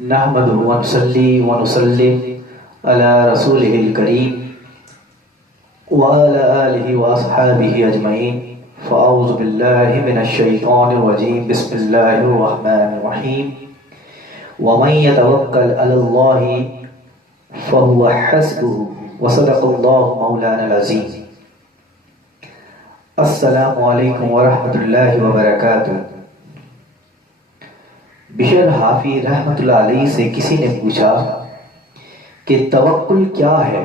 نحمده ونصلي ونسلم على رسوله الكريم وعلى آله وأصحابه أجمعين فأعوذ بالله من الشيطان الرجيم بسم الله الرحمن الرحيم ومن يتوكل على الله فهو حسبه وصدق الله مولانا العظيم. السلام علیکم ورحمۃ اللہ وبرکاتہ. بشر حافظ رحمۃ اللہ علیہ سے کسی نے پوچھا کہ توکل کیا ہے؟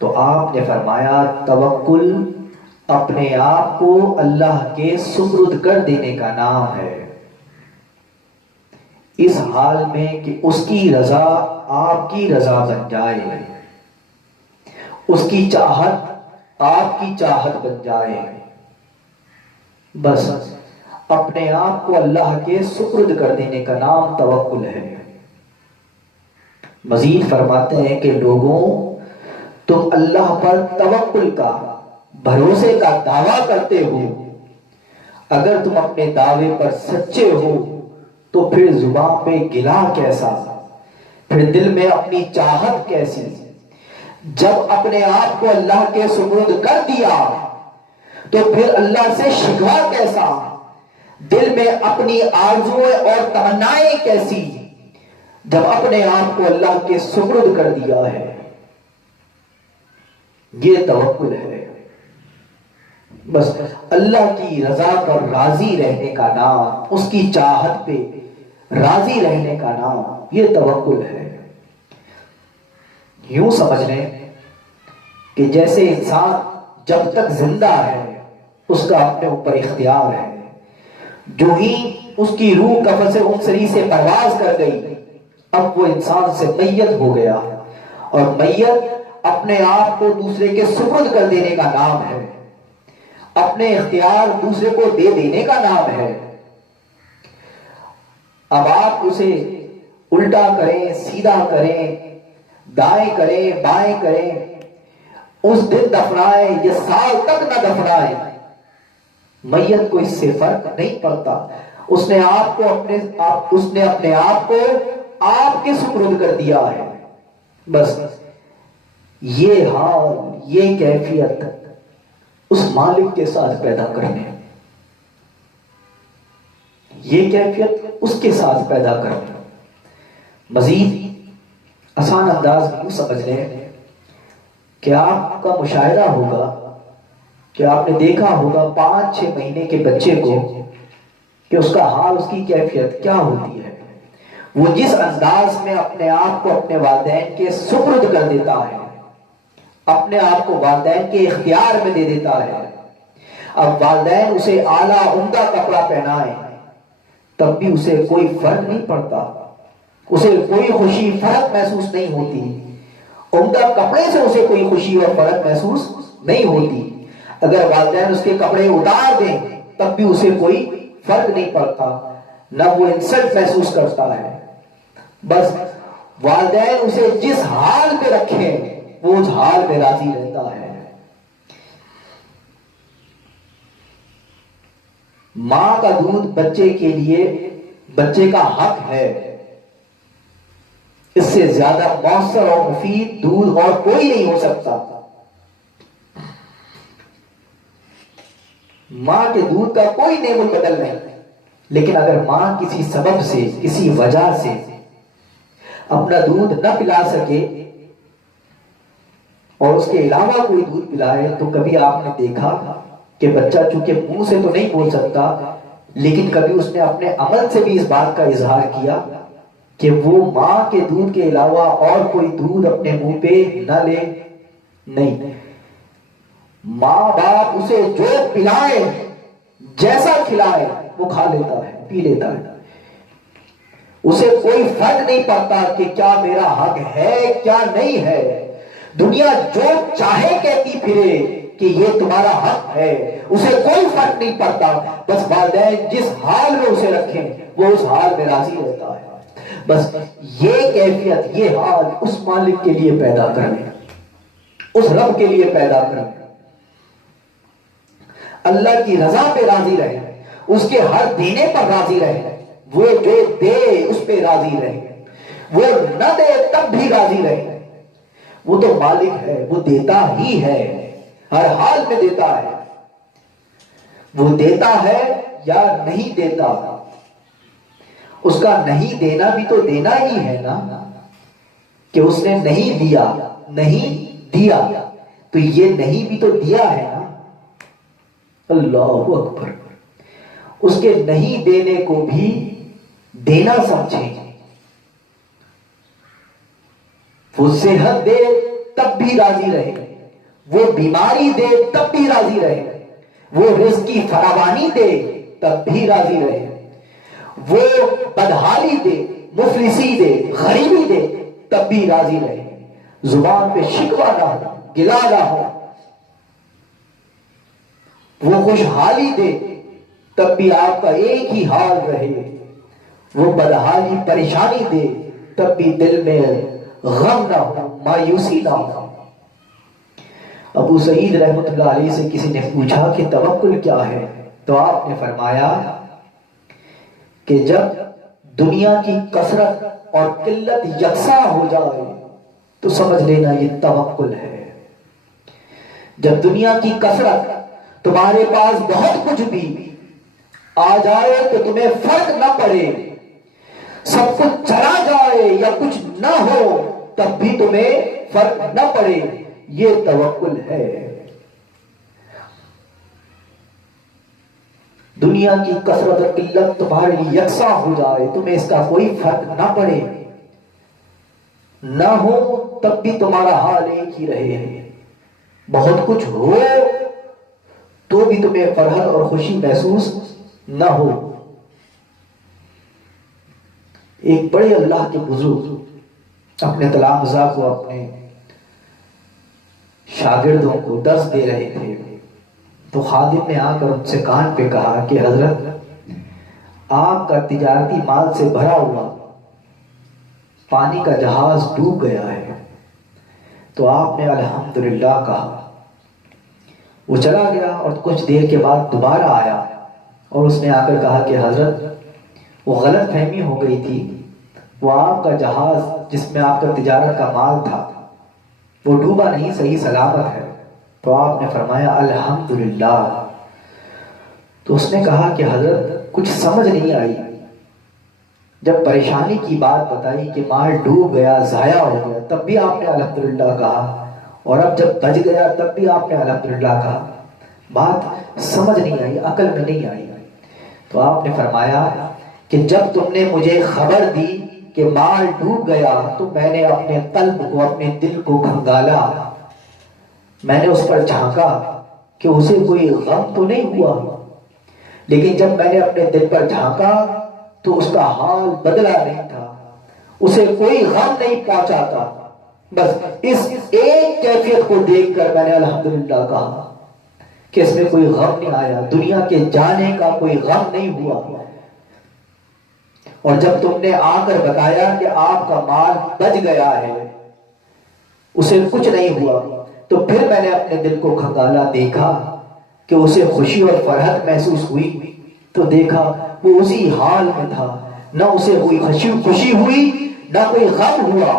تو آپ نے فرمایا توکل اپنے آپ کو اللہ کے سپرد کر دینے کا نام ہے، اس حال میں کہ اس کی رضا آپ کی رضا بن جائے، اس کی چاہت آپ کی چاہت بن جائے. بس اپنے آپ کو اللہ کے سپرد کر دینے کا نام توکل ہے. مزید فرماتے ہیں کہ لوگوں، تم اللہ پر توکل کا، بھروسے کا دعویٰ کرتے ہو، اگر تم اپنے دعوے پر سچے ہو تو پھر زبان پہ گلا کیسا، پھر دل میں اپنی چاہت کیسی؟ جب اپنے آپ کو اللہ کے سپرد کر دیا تو پھر اللہ سے شکوہ کیسا، دل میں اپنی آرزویں اور تمنائیں کیسی، جب اپنے آپ کو اللہ کے سپرد کر دیا ہے. یہ توکل ہے. بس اللہ کی رضا پر راضی رہنے کا نام، اس کی چاہت پہ راضی رہنے کا نام، یہ توکل ہے. یوں سمجھ لیں کہ جیسے انسان جب تک زندہ ہے اس کا اپنے اوپر اختیار ہے، جو ہی اس کی روح کفن سے انسری سے پرواز کر گئی اب وہ انسان سے میت ہو گیا، اور میت اپنے آپ کو دوسرے کے سپرد کر دینے کا نام ہے، اپنے اختیار دوسرے کو دے دینے کا نام ہے. اب آپ اسے الٹا کریں، سیدھا کریں، دائیں کریں، بائیں کریں، اس دن دفنائیں یا سال تک نہ دفنائیں، میت کو اس سے فرق نہیں پڑتا. اس نے اپنے آپ کو آپ کے سپرد کر دیا ہے. بس یہ حال، یہ کیفیت اس مالک کے ساتھ پیدا کرنے، یہ کیفیت اس کے ساتھ پیدا کرنے. مزید آسان انداز میں سمجھ لیں کہ آپ کا مشاہدہ ہوگا کہ آپ نے دیکھا ہوگا 5-6 مہینے کے بچے کو کہ اس کا حال، اس کی کیفیت کیا ہوتی ہے. وہ جس انداز میں اپنے آپ کو اپنے والدین کے سپرد کر دیتا ہے، اپنے آپ کو والدین کے اختیار میں دے دیتا ہے. اب والدین اسے اعلیٰ عمدہ کپڑا پہنائے تب بھی اسے کوئی فرق نہیں پڑتا، اسے کوئی خوشی فرق محسوس نہیں ہوتی. عمدہ کپڑے سے اسے کوئی خوشی اور فرق محسوس نہیں ہوتی. اگر والدین اس کے کپڑے اتار دیں تب بھی اسے کوئی فرق نہیں پڑتا، نہ وہ انسلٹ محسوس کرتا ہے. بس والدین اسے جس حال پہ رکھیں وہ اس حال پہ راضی رہتا ہے. ماں کا دودھ بچے کے لیے بچے کا حق ہے. اس سے زیادہ مؤثر اور مفید دودھ اور کوئی نہیں ہو سکتا. ماں کے دودھ کا کوئی نعم البدل نہیں. لیکن اگر ماں کسی سبب سے، کسی وجہ سے اپنا دودھ نہ پلا سکے اور اس کے علاوہ کوئی دودھ پلائے تو کبھی آپ نے دیکھا کہ بچہ چونکہ منہ سے تو نہیں بول سکتا لیکن کبھی اس نے اپنے عمل سے بھی اس بات کا اظہار کیا کہ وہ ماں کے دودھ کے علاوہ اور کوئی دودھ اپنے منہ پہ نہ لے. نہیں، ماں باپ اسے جو پلائے، جیسا کھلائے وہ کھا لیتا ہے، پی لیتا ہے. اسے کوئی فرق نہیں پڑتا کہ کیا میرا حق ہے کیا نہیں ہے. دنیا جو چاہے کہتی پھرے کہ یہ تمہارا حق ہے، اسے کوئی فرق نہیں پڑتا. بس والدین جس حال میں اسے رکھیں وہ اس حال میں راضی رہتا ہے. بس یہ کیفیت، یہ حال اس مالک کے لیے پیدا کرنے، اس رب کے لیے پیدا کرنے. اللہ کی رضا پہ راضی رہے، اس کے ہر دینے پر راضی رہے، وہ جو دے اس پہ راضی رہے، وہ نہ دے تب بھی راضی رہے۔ وہ تو مالک ہے، وہ دیتا ہی ہے، ہر حال میں دیتا ہے۔ وہ دیتا ہے یا نہیں دیتا، اس کا نہیں دینا بھی تو دینا ہی ہے نا، کہ اس نے نہیں دیا، نہیں دیا تو یہ نہیں بھی تو دیا ہے نا۔ اللہ اکبر۔ اس کے نہیں دینے کو بھی دینا سمجھیں۔ وہ صحت دے تب بھی راضی رہے، وہ بیماری دے تب بھی راضی رہے، وہ رزق کی فراوانی دے تب بھی راضی رہے، وہ بدحالی دے، مفلسی دے، غریبی دے تب بھی راضی رہے، زبان پہ شکوہ نہ ہو، گلا نہ ہو، وہ خوشحالی دے تب بھی آپ کا ایک ہی حال رہے، وہ بدحالی پریشانی دے تب بھی دل میں غم نہ ہو، مایوسی نہ ہو۔ ابو سعید رحمۃ اللہ علیہ سے کسی نے پوچھا کہ توکل کیا ہے، تو آپ نے فرمایا کہ جب دنیا کی کثرت اور قلت یکساں ہو جائے تو سمجھ لینا یہ توکل ہے۔ جب دنیا کی کثرت تمہارے پاس بہت کچھ بھی آ جائے تو تمہیں فرق نہ پڑے، سب کچھ چلا جائے یا کچھ نہ ہو تب بھی تمہیں فرق نہ پڑے، یہ توکل ہے۔ دنیا کی کثرت اور قلت تمہارے لیے یکساں ہو جائے، تمہیں اس کا کوئی فرق نہ پڑے، نہ ہو تب بھی تمہارا حال ایک ہی رہے، بہت کچھ ہو تو بھی تمہیں فرحت اور خوشی محسوس نہ ہو۔ ایک بڑے اللہ کے بزرگ اپنے تلامذہ کو، اپنے شاگردوں کو درس دے رہے تھے، تو خادم نے آ کر ان سے کان پہ کہا کہ حضرت آپ کا تجارتی مال سے بھرا ہوا پانی کا جہاز ڈوب گیا ہے۔ تو آپ نے الحمدللہ کہا، وہ چلا گیا اور کچھ دیر کے بعد دوبارہ آیا اور اس نے آ کر کہا کہ حضرت وہ غلط فہمی ہو گئی تھی، وہ آپ کا جہاز جس میں آپ کا تجارت کا مال تھا وہ ڈوبا نہیں، صحیح سلامت ہے۔ تو آپ نے فرمایا الحمدللہ۔ تو اس نے کہا کہ حضرت کچھ سمجھ نہیں آئی، جب پریشانی کی بات بتائی کہ مال ڈوب گیا، ضائع ہو گیا، تب بھی آپ نے الحمدللہ کہا، اور اب جب بچ گیا تب بھی آپ نے الحمدللہ کہا، بات سمجھ نہیں آئی، عقل میں نہیں آئی۔ تو آپ نے فرمایا کہ جب تم نے مجھے خبر دی کہ مال ڈوب گیا تو میں نے اپنے قلب کو، اپنے دل کو کھنگالا، میں نے اس پر جھانکا کہ اسے کوئی غم تو نہیں ہوا، لیکن جب میں نے اپنے دل پر جھانکا تو اس کا حال بدلا نہیں تھا، اسے کوئی غم نہیں پہنچا تھا۔ بس اس ایک کیفیت کو دیکھ کر میں نے الحمدللہ کہا کہ اس میں کوئی غم نہیں آیا، دنیا کے جانے کا کوئی غم نہیں ہوا۔ اور جب تم نے آ کر بتایا کہ آپ کا مال بچ گیا ہے، اسے کچھ نہیں ہوا، تو پھر میں نے اپنے دل کو کھنگالا، دیکھا کہ اسے خوشی اور فرحت محسوس ہوئی، تو دیکھا وہ اسی حال میں تھا، نہ اسے کوئی خوشی ہوئی نہ کوئی غم ہوا،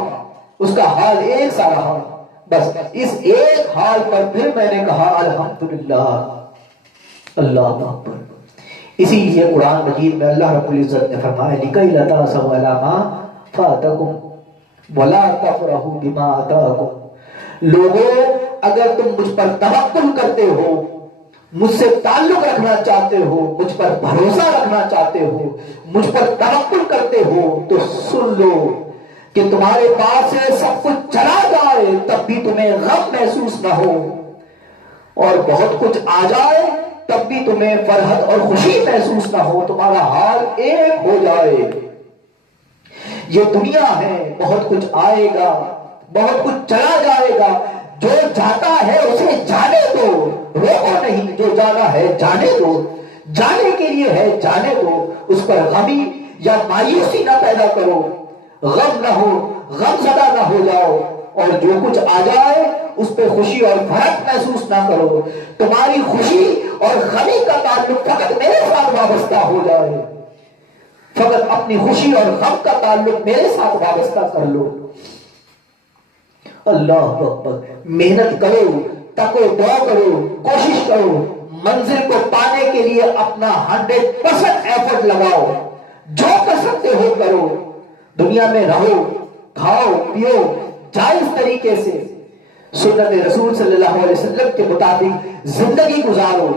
اس کا حال ایک سا رہا۔ بس اس ایک حال پر پھر میں نے کہا الحمدللہ، اللہ اکبر۔ اسی لیے قرآن مجید میں اللہ رب العزت نے فرمایا لِكَيْ لَا تَأْسَوْا عَلَىٰ مَا فَاتَكُمْ وَلَا تَفْرَحُوا بِمَا آتَاكُمْ۔ لوگوں اگر تم مجھ پر توکل کرتے ہو، مجھ سے تعلق رکھنا چاہتے ہو، مجھ پر بھروسہ رکھنا چاہتے ہو، مجھ پر توکل کرتے ہو، تو سن لو کہ تمہارے پاس سے سب کچھ چلا جائے تب بھی تمہیں غم محسوس نہ ہو، اور بہت کچھ آ جائے تب بھی تمہیں فرحت اور خوشی محسوس نہ ہو، تمہارا حال ایک ہو جائے۔ یہ دنیا ہے، بہت کچھ آئے گا، بہت کچھ چلا جائے گا، جو جاتا ہے اسے جانے دو، روکو نہیں، جو جانا ہے جانے دو، جانے کے لیے ہے جانے دو، اس پر غمی یا مایوسی نہ پیدا کرو، غم نہ ہو، غم زدہ نہ ہو جاؤ، اور جو کچھ آ جائے اس پہ خوشی اور فرحت محسوس نہ کرو، تمہاری خوشی اور غمی کا تعلق فقط میرے ساتھ وابستہ ہو جائے۔ فقط اپنی خوشی اور غم کا تعلق میرے ساتھ وابستہ کر لو۔ اللہ اکبر۔ محنت کرو، تکو دعا کرو، کوشش کرو، منزل کو پانے کے لیے اپنا 100% ایفرٹ لگاؤ، جو کر سکتے ہو کرو، دنیا میں رہو، کھاؤ پیو جائز طریقے سے، سنت رسول صلی اللہ علیہ وسلم کے مطابق زندگی گزارو،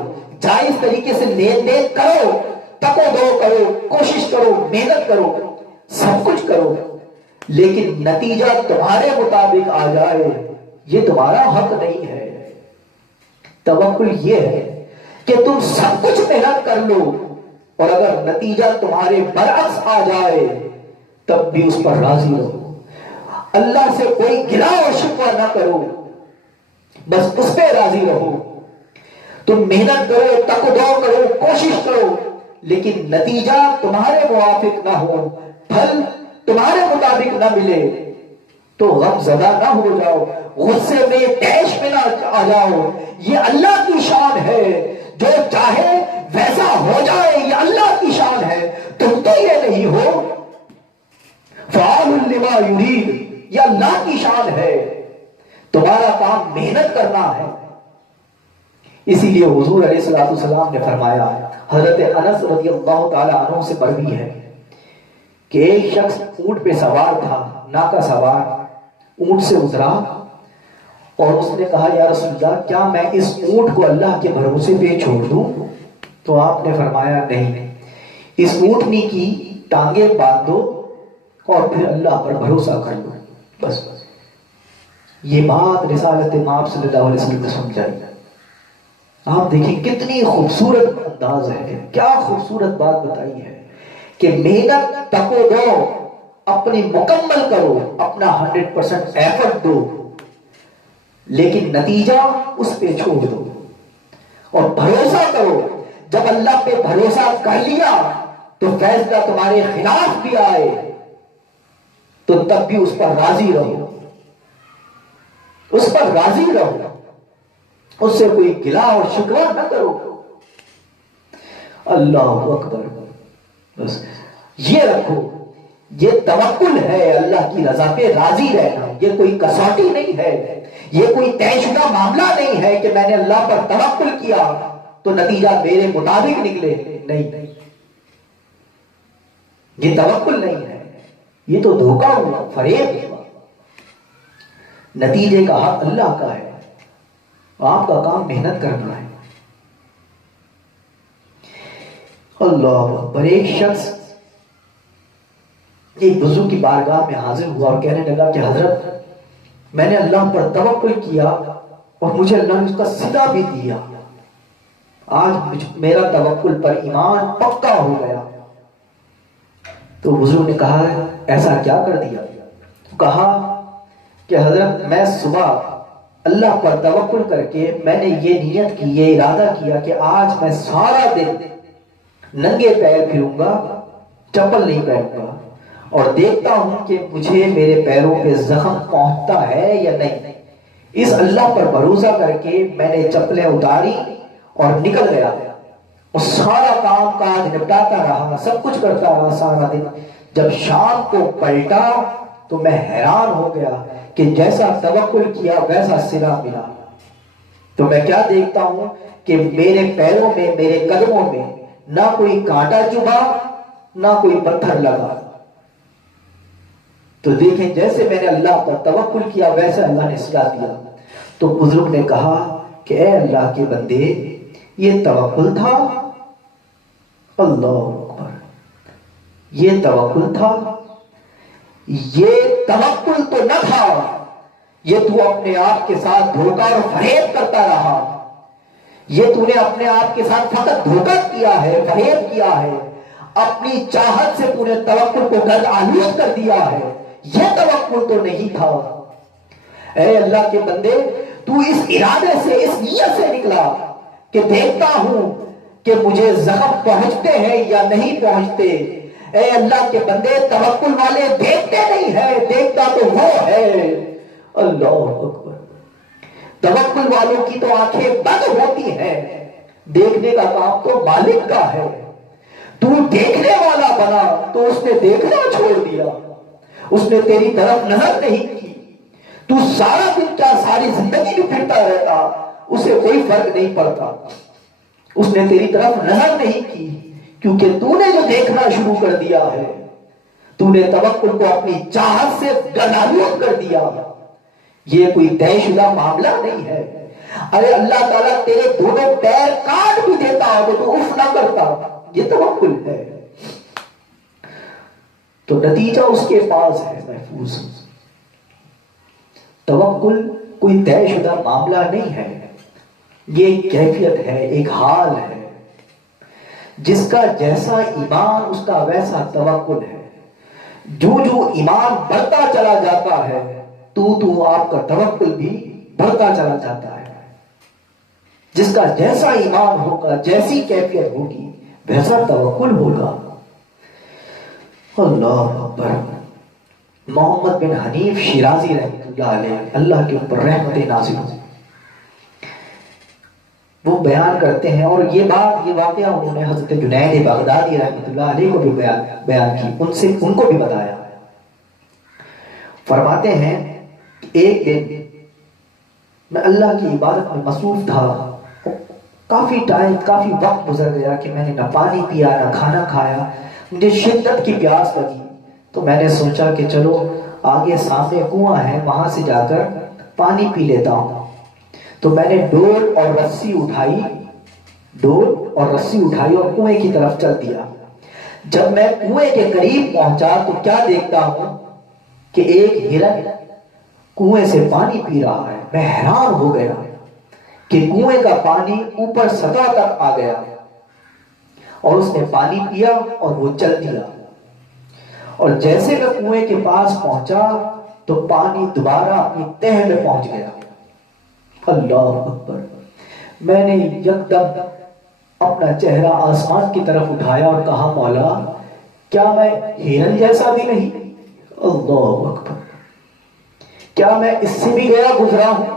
جائز طریقے سے لین دین کرو، تکو دو کرو، کوشش کرو، محنت کرو، سب کچھ کرو، لیکن نتیجہ تمہارے مطابق آ جائے یہ تمہارا حق نہیں ہے۔ توکل یہ ہے کہ تم سب کچھ محنت کر لو اور اگر نتیجہ تمہارے برعکس آ جائے تب بھی اس پر راضی رہو، اللہ سے کوئی گلہ اور شکوہ نہ کرو، بس اس پہ راضی رہو۔ تم محنت کرو، تقدو کرو، کوشش کرو، لیکن نتیجہ تمہارے موافق نہ ہو، پھل تمہارے مطابق نہ ملے تو غم زدہ نہ ہو جاؤ، غصے میں تیش میں نہ آ جاؤ۔ یہ اللہ کی شان ہے، جو چاہے ویسا ہو جائے، یہ اللہ کی شان ہے، تم تو یہ نہیں ہو۔ فعال لما یرید، یہ اللہ کی شان ہے، تمہارا کام محنت کرنا ہے۔ اسی لیے حضور علیہ الصلوۃ والسلام نے فرمایا، حضرت انس رضی اللہ تعالی عنہ سے مروی ہے کہ ایک شخص اونٹ پہ سوار تھا، ناکا سوار، اونٹ سے اترا اور اس نے کہا یا رسول اللہ کیا میں اس اونٹ کو اللہ کے بھروسے پہ چھوڑ دوں؟ تو آپ نے فرمایا نہیں، اس اونٹنی کی ٹانگیں باندھ دو اور پھر اللہ پر بھروسہ کر لو، بس۔ یہ بات رسالت مآب صلی اللہ علیہ وسلم نے سمجھائی۔ آپ دیکھیں کتنی خوبصورت انداز ہے، کیا خوبصورت بات بتائی ہے کہ محنت تکو دو، اپنی مکمل کرو، اپنا 100% ایفرٹ دو، لیکن نتیجہ اس پہ چھوڑ دو اور بھروسہ کرو۔ جب اللہ پہ بھروسہ کر لیا تو فیصلہ تمہارے خلاف بھی آئے تو تب بھی اس پر راضی رہو، اس پر راضی رہو، اس سے کوئی گلہ اور شکوہ نہ کرو۔ اللہ اکبر۔ بس یہ رکھو، یہ توکل ہے، اللہ کی رضا پہ راضی رہنا، یہ کوئی کسوٹی نہیں ہے، یہ کوئی طے شدہ معاملہ نہیں ہے کہ میں نے اللہ پر توکل کیا تو نتیجہ میرے مطابق نکلے، نہیں، یہ توکل نہیں ہے، یہ تو دھوکہ ہوا، فریب ہوا۔ نتیجے کا حق اللہ کا ہے، آپ کا کام محنت کرنا ہے۔ اللہ اکبر۔ ایک شخص ایک بزرگ کی بارگاہ میں حاضر ہوا اور کہنے لگا کہ حضرت میں نے اللہ پر توکل کیا اور مجھے اللہ نے اس کا صدہ بھی دیا، آج میرا توکل پر ایمان پکا ہو گیا۔ تو بزرگ نے کہا ایسا کیا کر دیا؟ کہا کہ حضرت میں صبح اللہ پر توکل کر کے میں نے یہ نیت کی، یہ ارادہ کیا کہ آج میں سارا دن ننگے پیر پھروں گا، چپل نہیں پہنوں گا اور دیکھتا ہوں کہ مجھے میرے پیروں پہ زخم پہنچتا ہے یا نہیں۔ اس اللہ پر بھروسہ کر کے میں نے چپلیں اتاری اور نکل گیا اور سارا کام کاج نپٹاتا رہا، سب کچھ کرتا رہا سارا دن۔ جب شام کو پلٹا تو میں حیران ہو گیا کہ جیسا توکل کیا ویسا صلہ ملا۔ تو میں کیا دیکھتا ہوں کہ میرے پیروں میں، میرے قدموں میں نہ کوئی کانٹا چبھا نہ کوئی پتھر لگا۔ تو دیکھیں جیسے میں نے اللہ پر توکل کیا ویسے اللہ نے صلہ دیا۔ تو بزرگ نے کہا کہ اے اللہ کے بندے یہ توکل تھا؟ اللہ اکبر، یہ توکل تھا؟ یہ توکل تو نہ تھا، یہ تو اپنے آپ کے ساتھ دھوکہ اور فریب کرتا رہا، یہ تو نے اپنے آپ کے ساتھ فقط دھوکہ کیا ہے، فریب کیا ہے، اپنی چاہت سے تو نے توکل کو گرد آلود کر دیا ہے، یہ توکل تو نہیں تھا۔ اے اللہ کے بندے تو اس ارادے سے، اس نیت سے نکلا کہ دیکھتا ہوں کہ مجھے زخم پہنچتے ہیں یا نہیں پہنچتے۔ اے اللہ کے بندے توکل والے دیکھتے نہیں ہیں، دیکھتا تو وہ ہے۔ اللہ اکبر۔ توکل والوں کی تو آنکھیں بند ہوتی ہیں، دیکھنے کا کام تو مالک کا ہے۔ تو دیکھنے والا بنا تو اس نے دیکھنا چھوڑ دیا، اس نے تیری طرف نظر نہیں کی۔ تو سارا دن کیا ساری زندگی بھی پھرتا رہتا، اسے کوئی فرق نہیں پڑتا، اس نے تیری طرف نظر نہیں کی، کیونکہ تو نے جو دیکھنا شروع کر دیا ہے، تو نے توکل کو اپنی چاہت سے گردانیت کر دیا۔ یہ کوئی طے شدہ معاملہ نہیں ہے۔ ارے اللہ تعالیٰ تیرے دونوں پیر کاٹ بھی دیتا تو اف نہ کرتا، یہ توکل ہے۔ تو نتیجہ اس کے پاس ہے محفوظ۔ توکل کوئی طے شدہ معاملہ نہیں ہے، یہ ایک کیفیت ہے، ایک حال ہے۔ جس کا جیسا ایمان اس کا ویسا توکل ہے۔ جو ایمان بڑھتا چلا جاتا ہے تو آپ کا توکل بھی بڑھتا چلا جاتا ہے۔ جس کا جیسا ایمان ہوگا، جیسی کیفیت ہوگی، ویسا توکل ہوگا۔ اللہ اکبر۔ محمد بن حنیف شیرازی رحمۃ اللہ علیہ، اللہ کے اوپر رحمت نازل ہو، وہ بیان کرتے ہیں، اور یہ واقعہ انہوں نے حضرت جنید بغدادی رحمۃ اللہ علیہ کو بھی بیان کی، ان کو بھی بتایا۔ فرماتے ہیں ایک دن میں اللہ کی عبادت میں مصروف تھا، کافی وقت گزر گیا کہ میں نے نہ پانی پیا نہ کھانا کھایا، مجھے شدت کی پیاس لگی، تو میں نے سوچا کہ چلو آگے سامنے کنواں ہے، وہاں سے جا کر پانی پی لیتا ہوں۔ تو میں نے ڈول اور رسی اٹھائی اور کنویں کی طرف چل دیا۔ جب میں کنویں کے قریب پہنچا تو کیا دیکھتا ہوں کہ ایک ہرن کنویں سے پانی پی رہا ہے۔ میں حیران ہو گیا کہ کنویں کا پانی اوپر سطح تک آ گیا، اور اس نے پانی پیا اور وہ چل دیا۔ اور جیسے میں کنویں کے پاس پہنچا تو پانی دوبارہ اپنی تہ میں پہنچ گیا۔ اللہ اکبر۔ میں نے یکدم اپنا چہرہ آسمان کی طرف اٹھایا اور کہا مولا کیا میں ہرن جیسا بھی نہیں؟ اللہ اکبر۔ کیا میں اس سے بھی گیا گزرا ہوں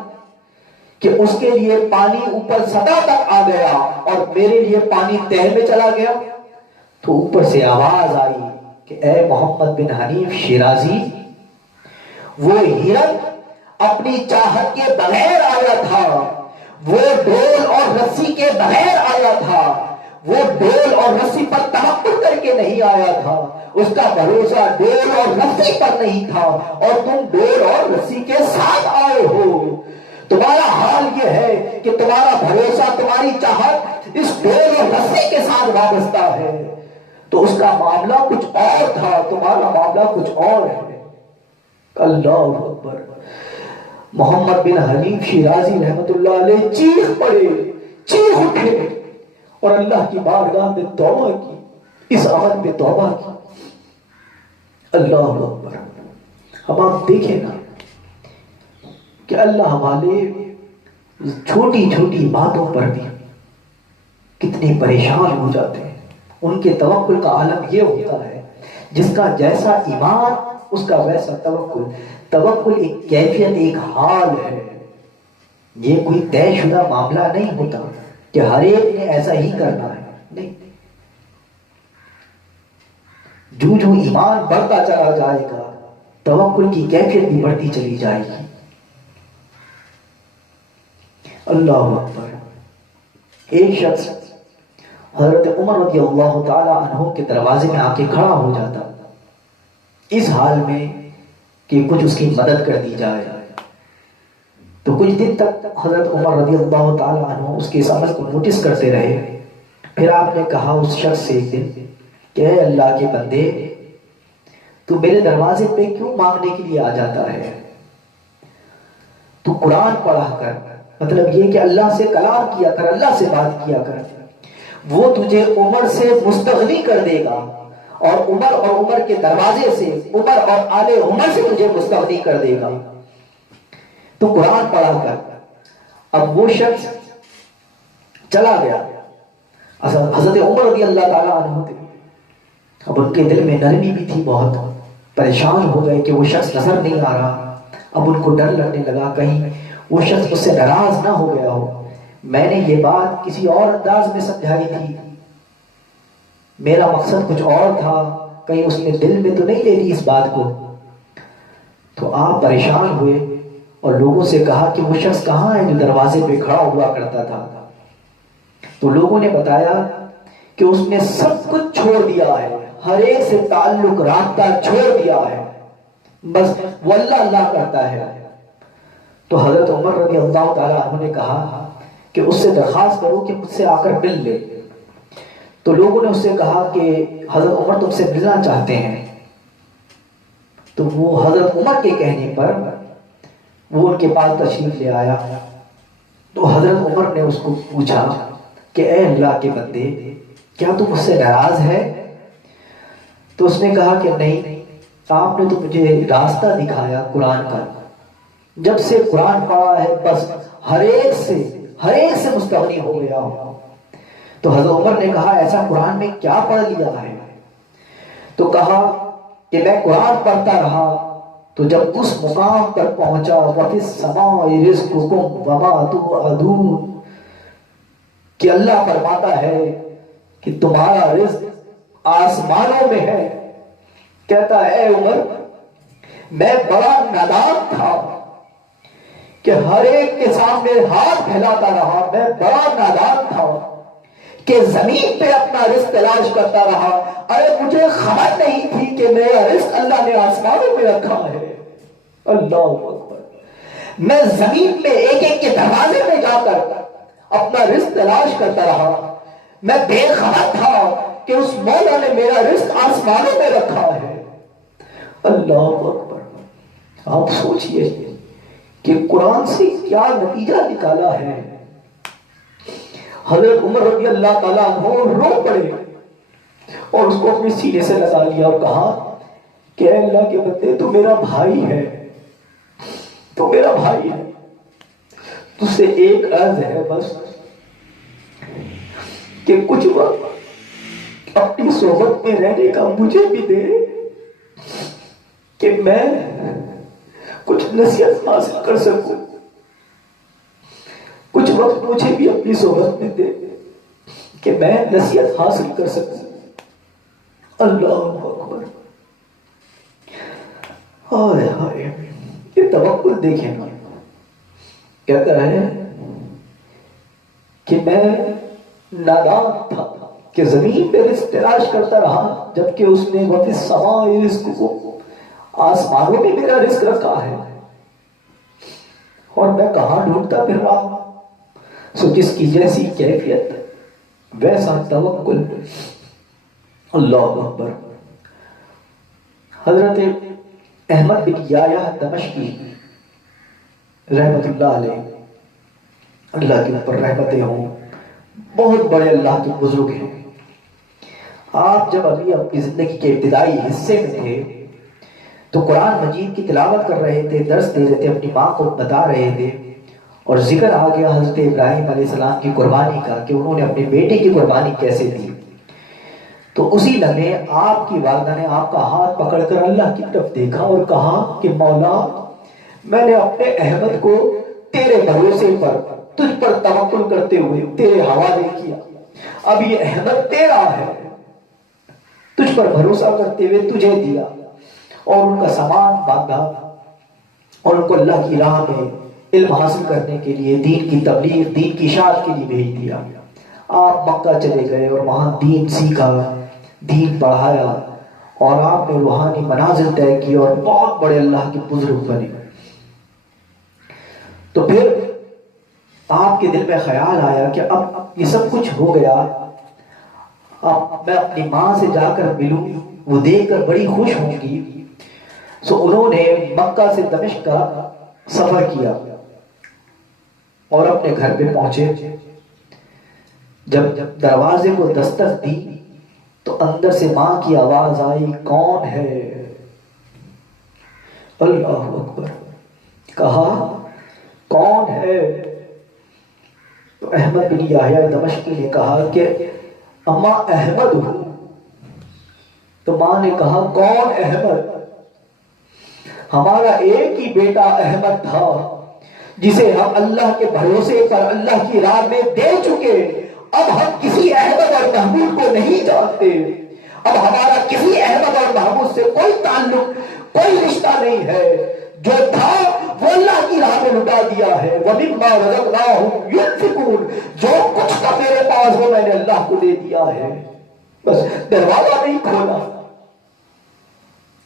کہ اس کے لیے پانی اوپر سطح تک آ گیا اور میرے لیے پانی تہ میں چلا گیا؟ تو اوپر سے آواز آئی کہ اے محمد بن حنیف شیرازی، وہ ہرن اپنی چاہت کے بغیر آیا تھا، وہ ڈول اور رسی کے بغیر آیا تھا، وہ ڈول اور رسی پر توکل کر کے نہیں آیا تھا، اس کا بھروسہ ڈول اور رسی پر نہیں تھا، اور تم ڈول اور رسی کے ساتھ آئے ہو۔ تمہارا حال یہ ہے کہ تمہارا بھروسہ، تمہاری چاہت اس ڈول اور رسی کے ساتھ وابستہ ہے، تو اس کا معاملہ کچھ اور تھا، تمہارا معاملہ کچھ اور ہے۔ اللہ اکبر۔ محمد بن حنیف شیرازی رحمت اللہ علیہ چیخ پڑے، چیخ اٹھے اور اللہ کی بارگاہ میں توبہ کی، اس عمل پہ توبہ کی۔ اللہ اکبر۔ اب آپ دیکھیں نا کہ اللہ والے چھوٹی چھوٹی باتوں پر بھی کتنے پریشان ہو جاتے ہیں۔ ان کے توکل کا عالم یہ ہوتا ہے، جس کا جیسا ایمان اس کا ویسا توکل۔ توکل ایک کیفیت، ایک حال ہے، یہ کوئی طے شدہ معاملہ نہیں ہوتا کہ ہر ایک نے ایسا ہی کرنا ہے، نہیں۔ جو ایمان بڑھتا چلا جائے گا، توکل کی کیفیت بھی بڑھتی چلی جائے گی۔ اللہ اکبر۔ ایک شخص حضرت عمر رضی اللہ تعالی عنہ کے دروازے میں آ کے کھڑا ہو جاتا، اس حال میں کہ کچھ اس کی مدد کر دی جائے، تو کچھ دن تک حضرت عمر رضی اللہ تعالی عنہ اس کے اس عمل کو نوٹس کرتے رہے۔ پھر آپ نے کہا اس شخص سے ایک دن کہ اے اللہ کے بندے، تو میرے دروازے پہ کیوں مانگنے کے لیے آ جاتا ہے؟ تو قرآن پڑھا کر، مطلب یہ کہ اللہ سے کلام کیا کر، اللہ سے بات کیا کر، وہ تجھے عمر سے مستغنی کر دے گا، اور عمر کے دروازے سے، عمر اور آل عمر سے تجھے مستغنی کر دے گا۔ تو قرآن پڑھا کر۔ اب وہ شخص چلا گیا۔ حضرت عمر رضی اللہ تعالیٰ عنہ تھے، اب ان کے دل میں نرمی بھی تھی، بہت پریشان ہو گئے کہ وہ شخص نظر نہیں آ رہا۔ اب ان کو ڈر لگنے لگا کہیں وہ شخص مجھ سے ناراض نہ ہو گیا ہو۔ میں نے یہ بات کسی اور انداز میں سمجھائی تھی، میرا مقصد کچھ اور تھا، کہیں اس نے دل میں تو نہیں لے لی اس بات کو۔ تو آپ پریشان ہوئے اور لوگوں سے کہا کہ وہ شخص کہاں ہے جو دروازے پہ کھڑا ہوا کرتا تھا؟ تو لوگوں نے بتایا کہ اس نے سب کچھ چھوڑ دیا ہے، ہر ایک سے تعلق رابطہ چھوڑ دیا ہے، بس وہ اللہ اللہ کرتا ہے۔ تو حضرت عمر رضی اللہ تعالیٰ عنہ نے کہا کہ اس سے درخواست کرو کہ مجھ سے آ کر مل لے۔ تو لوگوں نے اس سے کہا کہ حضرت عمر تم سے ملنا چاہتے ہیں۔ تو وہ حضرت عمر کے کہنے پر وہ ان کے پاس تشریف لے آیا۔ تو حضرت عمر نے اس کو پوچھا کہ اے اللہ کے بندے، کیا تم مجھ سے ناراض ہے؟ تو اس نے کہا کہ نہیں، آپ نے تو مجھے راستہ دکھایا قرآن کا، جب سے قرآن پڑھا ہے بس ہر ایک سے مستغنی ہو گیا ہوں۔ تو حضرت عمر نے کہا ایسا قرآن میں کیا پڑھ لیا ہے؟ تو کہا کہ میں قرآن پڑھتا رہا تو جب اس مقام پر پہنچا وَفِي السَّمَاءِ رِزْقُكُمْ وَمَا تُوعَدُونَ، کہ اللہ فرماتا ہے کہ تمہارا رزق آسمانوں میں ہے۔ کہتا ہے اے عمر، میں بڑا نادان تھا کہ ہر ایک کے سامنے ہاتھ پھیلاتا رہا، میں بڑا نادان تھا کہ زمین پہ اپنا رزق تلاش کرتا رہا۔ ارے مجھے خبر نہیں تھی کہ میرا رزق اللہ نے آسمانوں میں رکھا ہے۔ اللہ اکبر، میں زمین پہ ایک ایک کے دروازے میں جا کر اپنا رزق تلاش کرتا رہا، میں بے خبر تھا کہ اس مولا نے میرا رزق آسمانوں میں رکھا ہے۔ اللہ اکبر، آپ سوچئے کہ قرآن سے کیا نتیجہ نکالا ہے۔ حضرت عمر رضی اللہ تعالیٰ عنہ رو پڑے اور اس کو اپنے سینے سے لگا لیا اور کہا کہ اے اللہ کے بندے، تو میرا بھائی ہے، تو میرا بھائی ہے، تجھ سے ایک عرض ہے بس کہ کچھ وقت اپنی صحبت میں رہنے کا مجھے بھی دے کہ میں کچھ نصیحت حاصل کر سکوں، کچھ وقت مجھے بھی اپنی صحبت میں دے کہ میں نصیحت حاصل کر سکوں۔ اللہ اکبر، ہائے ہائے، یہ توکل دیکھیں نا۔ کہتا ہے کہ میں نادان تھا کہ زمین پہ رزق تلاش کرتا رہا، جبکہ اس نے وَفِي السَّمَاءِ رِزْقُكُمْ، آسمانوں میں میرا رزق رکھا ہے، اور میں کہاں ڈھونڈتا پھر رہا ہوں۔ سو جس کی جیسی کیفیت ویسا توکل۔ اللہ اکبر۔ حضرت احمد بن یحییٰ دمشقی رحمت اللہ علیہ، اللہ کے اوپر رحمتیں ہوں، بہت بڑے اللہ کے بزرگ ہیں۔ آپ جب ابھی اپنی زندگی کے ابتدائی حصے میں تھے تو قرآن مجید کی تلاوت کر رہے تھے، درس دے رہے تھے، اپنی ماں کو بتا رہے تھے، اور ذکر آ گیا حضرت ابراہیم علیہ السلام کی قربانی کا کہ انہوں نے اپنے بیٹے کی قربانی کیسے دی۔ تو اسی لمحے آپ کی والدہ نے آپ کا ہاتھ پکڑ کر اللہ کی طرف دیکھا اور کہا کہ مولا، میں نے اپنے احمد کو تیرے بھروسے پر، تجھ پر توکل کرتے ہوئے تیرے حوالے کیا، اب یہ احمد تیرا ہے، تجھ پر بھروسہ کرتے ہوئے تجھے دیا، اور ان کا سامان باندھا اور ان کو اللہ کی راہ میں علم حاصل کرنے کے لیے، دین کی تبلیغ، دین کی اشاعت کے لیے بھیج دیا۔ آپ مکہ چلے گئے اور وہاں دین سیکھا، دین پڑھایا، اور آپ نے روحانی منازل طے کی اور بہت بڑے اللہ کے بزرگ بنے۔ تو پھر آپ کے دل میں خیال آیا کہ اب یہ سب کچھ ہو گیا، اب میں اپنی ماں سے جا کر ملوں، وہ دیکھ کر بڑی خوش ہوں گی۔ سو انہوں نے مکہ سے دمشق کا سفر کیا اور اپنے گھر پہ پہنچے۔ جب دروازے کو دستک دی تو اندر سے ماں کی آواز آئی، کون ہے؟ اللہ اکبر۔ کہا کون ہے؟ تو احمد بن یحییٰ دمشقی نے کہا کہ اما احمد ہوں۔ تو ماں نے کہا کون احمد؟ ہمارا ایک ہی بیٹا احمد تھا جسے ہم اللہ کے بھروسے پر اللہ کی راہ میں دے چکے، اب ہم کسی احمد اور محمود کو نہیں جانتے, اب ہمارا کسی احمد اور محمود سے کوئی تعلق, کوئی رشتہ نہیں ہے. جو تھا وہ اللہ کی راہ میں لٹا دیا ہے. وَمِمَّا رَزَقْنَاهُمْ يُنْفِقُونَ, جو کچھ تھا میرے پاس وہ میں نے اللہ کو دے دیا ہے, بس دروازہ نہیں کھولا.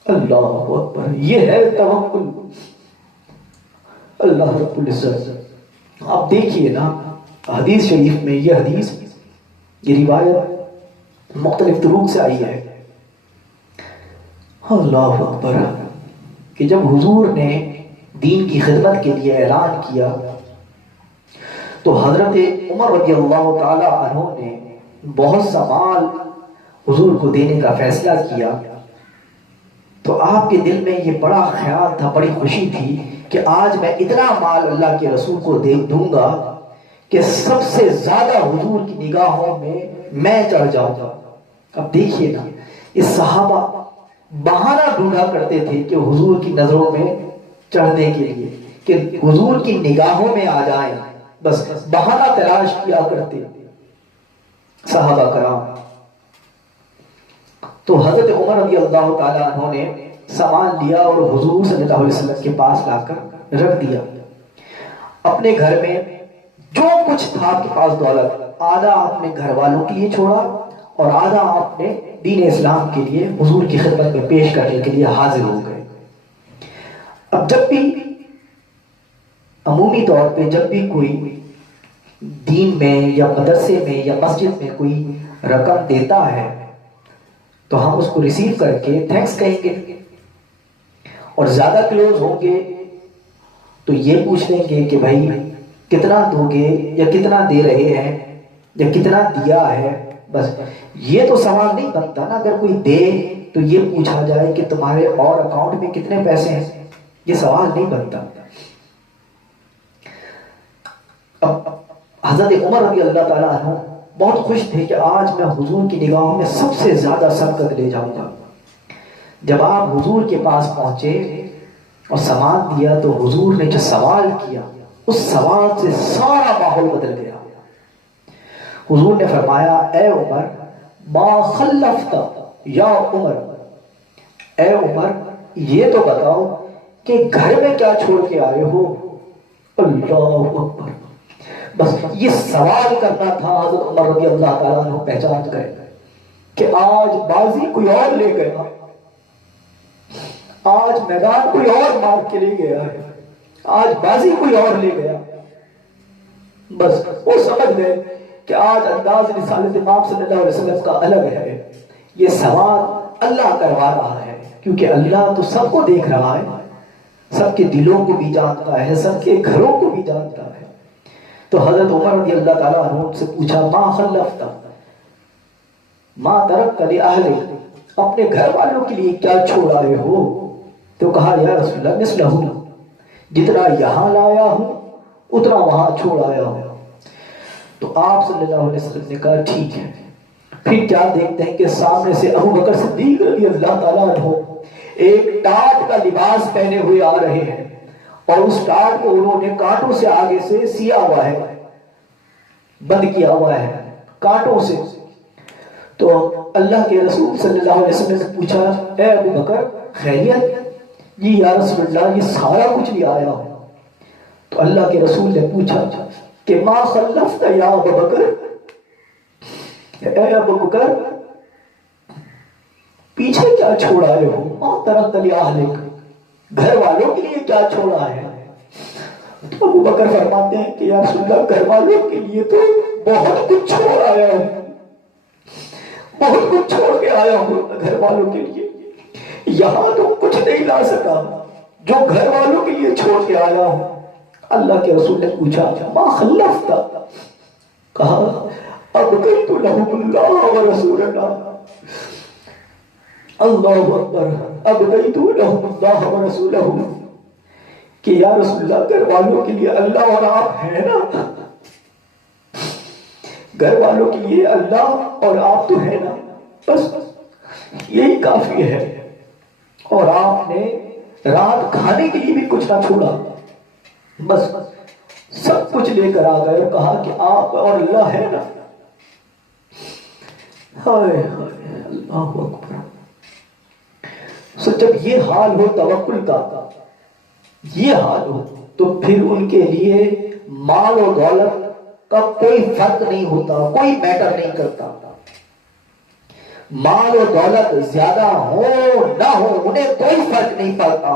اللہ اکبر, یہ ہے توکل. اللہ رب العزت, آپ دیکھیے نا حدیث شریف میں, یہ حدیث, یہ روایت مختلف طرق سے آئی ہے. اللہ اکبر, کہ جب حضور نے دین کی خدمت کے لیے اعلان کیا تو حضرت عمر رضی اللہ تعالی عنہ نے بہت سا مال حضور کو دینے کا فیصلہ کیا. تو آپ کے دل میں یہ بڑا خیال تھا, بڑی خوشی تھی کہ آج میں اتنا مال اللہ کے رسول کو دے دوں گا کہ سب سے زیادہ حضور کی نگاہوں میں چڑھ جاؤں گا. اب دیکھیے نا, اس صحابہ بہانہ ڈھونڈا کرتے تھے کہ حضور کی نظروں میں چڑھنے کے لیے, کہ حضور کی نگاہوں میں آ جائیں, بس بہانہ تلاش کیا کرتے صحابہ کرام. تو حضرت عمر رضی اللہ تعالیٰ عنہ نے سامان لیا اور حضور صلی اللہ علیہ وسلم کے پاس لا کر رکھ دیا. اپنے گھر میں جو کچھ تھا آپ کے پاس دولت, آدھا آپ نے گھر والوں کے لیے چھوڑا اور آدھا آپ نے دین اسلام کے لیے حضور کی خدمت میں پیش کرنے کے لیے حاضر ہو گئے. اب جب بھی عمومی طور پہ جب بھی کوئی دین میں یا مدرسے میں یا مسجد میں کوئی رقم دیتا ہے تو ہم اس کو ریسیو کر کے تھینکس کہیں گے, اور زیادہ کلوز ہوں گے تو یہ پوچھ لیں گے کہ بھائی کتنا دو گے یا کتنا دے رہے ہیں یا کتنا دیا ہے. بس یہ تو سوال نہیں بنتا نا, اگر کوئی دے تو یہ پوچھا جائے کہ تمہارے اور اکاؤنٹ میں کتنے پیسے ہیں, یہ سوال نہیں بنتا. اب حضرت عمر رضی اللہ تعالیٰ عنہ بہت خوش تھے کہ آج میں حضور کی نگاہوں میں سب سے زیادہ سبقت لے جاؤں گا. جب آپ حضور کے پاس پہنچے اور سامان دیا تو حضور نے جو سوال کیا اس سوال سے سارا ماحول بدل گیا. حضور نے فرمایا, اے عمر ما خلفت یا عمر, اے عمر یہ تو بتاؤ کہ گھر میں کیا چھوڑ کے آئے ہو. اللہ اکبر, بس یہ سوال کرنا تھا. حضرت عمر رضی اللہ تعالیٰ عنہ پہچان گئے کہ آج بازی کوئی اور لے گیا, آج میدان کوئی اور مار کے لے گیا ہے, آج بازی کوئی اور لے گیا. بس وہ سمجھ گئے کہ آج انداز رسالت امام صلی اللہ علیہ وسلم کا الگ ہے. یہ سوال اللہ کروا رہا ہے, کیونکہ اللہ تو سب کو دیکھ رہا ہے, سب کے دلوں کو بھی جانتا ہے, سب کے گھروں کو بھی جانتا ہے. تو حضرت عمر رضی اللہ تعالیٰ عنہ سے پوچھا, ما خلفت ما ترکت لأہلک, اپنے گھر والوں کے لیے کیا چھوڑ آئے ہو؟ تو کہا, یا رسول اللہ مثلہ, جتنا یہاں لایا ہوں اتنا وہاں چھوڑ آیا ہوں. تو آپ صلی اللہ علیہ وسلم نے کہا ٹھیک ہے. پھر کیا دیکھتے ہیں کہ سامنے سے ابو بکر صدیق رضی اللہ تعالیٰ عنہ ایک ٹاٹ کا لباس پہنے ہوئے آ رہے ہیں, اور اس ٹاٹ کو انہوں نے کانٹوں سے آگے سے سیا ہوا ہے, بند کیا ہوا ہے کانٹوں سے. تو اللہ کے رسول صلی اللہ علیہ وسلم نے پوچھا, اے ابو بکر خیریت؟ جی یا رسول اللہ یہ سارا کچھ لے آیا ہوں. تو اللہ کے رسول نے پوچھا کہ ما خلفت یا ابو بکر, اے ابو بکر پیچھے کیا چھوڑ آئے ہو؟ ما ترکت لأہلک, گھر والوں کے لیے کیا چھوڑا ہے؟ تو ابو بکر فرماتے ہیں کہ یا رسول اللہ گھر والوں کے لیے تو بہت کچھ چھوڑ آیا ہوں, بہت کچھ چھوڑ کے آیا ہوں گھر والوں کے لیے, یہاں تو کچھ نہیں لا سکا جو گھر والوں کے لیے چھوڑ کے آیا ہوں. اللہ کے رسول نے پوچھا ما خلفت, کہا ابقیت لهم اللہ ورسول اللہ, اللہ اکبر, ابقیت لهم اللہ ورسولہ, کہ یا رسول اللہ گھر والوں کے لیے اللہ اور آپ ہیں نا, گھر والوں کے لیے اللہ اور آپ تو ہیں نا, بس یہی کافی ہے. اور آپ نے رات کھانے کے لیے بھی کچھ نہ چھوڑا, بس سب کچھ لے کر آ گئے اور کہا کہ آپ اور اللہ ہے نا. ہائے ہائے اللہ اکبر. سو جب یہ حال ہو توکل کا، یہ حال ہو، تو پھر ان کے لیے مال و دولت کا کوئی فرق نہیں ہوتا، کوئی میٹر نہیں کرتا. مال و دولت زیادہ ہو نہ ہو انہیں کوئی فرق نہیں پڑتا.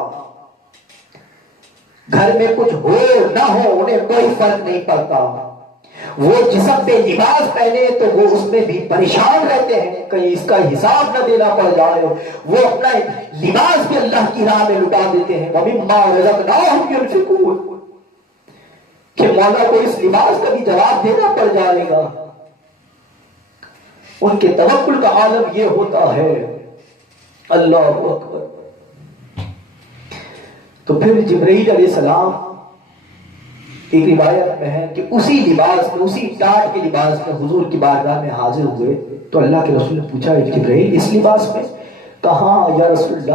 گھر میں کچھ ہو نہ ہو انہیں کوئی فرق نہیں پڑتا. وہ جسم پہ لباس پہنے تو وہ اس میں بھی پریشان رہتے ہیں کہیں اس کا حساب نہ دینا پڑ جائے. وہ اپنا لباس بھی اللہ کی راہ میں لٹا دیتے ہیں. وَمِمَّا رَزَقْنَاهُمْ يُنْفِقُونَ کہ مولا کو اس لباس کا بھی جواب دینا پڑ جائے گا. ان کے توکل کا عالم یہ ہوتا ہے. اللہ اکبر. تو پھر جبرائیل علیہ السلام ایک روایت میں ہے کہ اسی لباس میں، اسی ٹاٹ کے لباس میں حضور کی بارگاہ میں حاضر ہوئے. تو اللہ کے رسول نے پوچھا جبرائیل اس لباس میں؟ کہاں یا رسول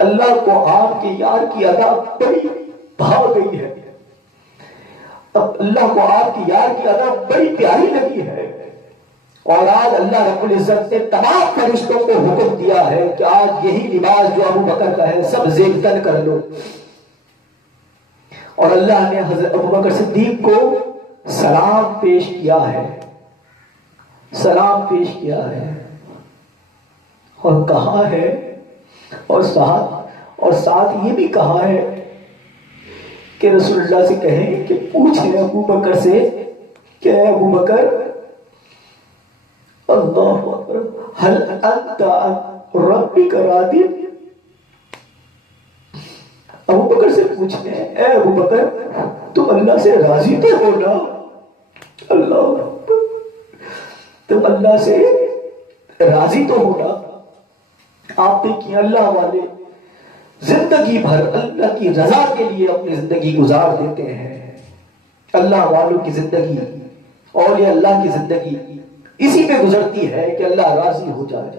اللہ کو آپ کے یار کی ادا بڑی بھاؤ گئی ہے. اب اللہ کو آپ کی یار کی ادا بڑی پیاری لگی ہے، اور آج اللہ رب العزت نے تمام فرشتوں کو حکم دیا ہے کہ آج یہی لباس جو ابو بکر کا ہے سب زیبتن کر لو. اور اللہ نے حضرت ابو بکر صدیق کو سلام پیش کیا ہے، سلام پیش کیا ہے، اور کہا ہے، اور ساتھ یہ بھی کہا ہے کہ رسول اللہ سے کہیں کہ پوچھیں ابو بکر سے کہ اے ابو بکر اللہ اکبر هل انت عن ربک راضی. ابو بکر سے پوچھنے اے ابو بکر تم اللہ سے راضی تو ہو نا. اللہ اکبر. تم اللہ سے راضی تو ہو نا. آپ دیکھیں اللہ والے زندگی بھر اللہ کی رضا کے لیے اپنی زندگی گزار دیتے ہیں. اللہ والوں کی زندگی، اولیاء اللہ کی زندگی اسی پہ گزرتی ہے کہ اللہ راضی ہو جائے.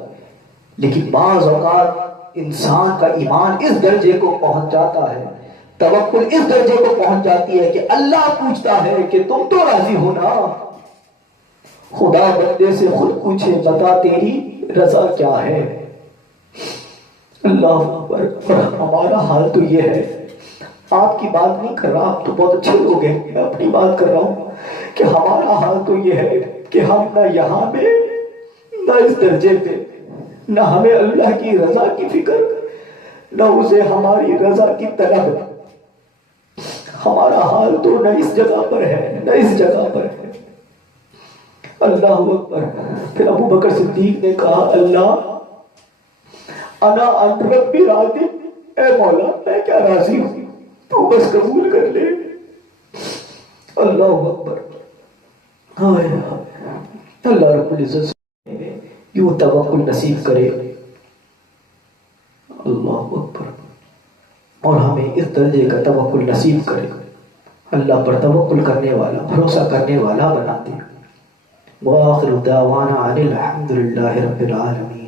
لیکن بعض اوقات انسان کا ایمان اس درجے کو پہنچ جاتا ہے، توکل اس درجے کو پہنچ جاتی ہے کہ اللہ پوچھتا ہے کہ تم تو راضی ہو نا. خدا بندے سے خود پوچھے بتا تیری رضا کیا ہے. اللہ اکبر. اور ہمارا حال تو یہ ہے، آپ کی بات نہیں کر رہا، آپ تو بہت اچھے لوگ ہیں، میں اپنی بات کر رہا ہوں کہ ہمارا حال تو یہ ہے کہ ہم نہ یہاں پہ نہ اس درجے پہ، نہ ہمیں اللہ کی رضا کی فکر، نہ اسے ہماری رضا کی طلب. ہمارا حال تو نہ اس جگہ پر ہے نہ اس جگہ پر ہے. اللہ اکبر. پھر ابو بکر صدیق نے کہا اللہ انا ان ربی راضی، اے مولا میں کیا راضی ہوں، تو بس قبول کر لے. اللہ اکبر. اللہ رب العزت یوں توکل نصیب کرے. اللہ اکبر. اور ہمیں اس درجے کا توکل نصیب کرے. اللہ پر توکل کرنے والا، بھروسہ کرنے والا بنا دے. وآخر دعوانا ان الحمد للہ رب العالمین.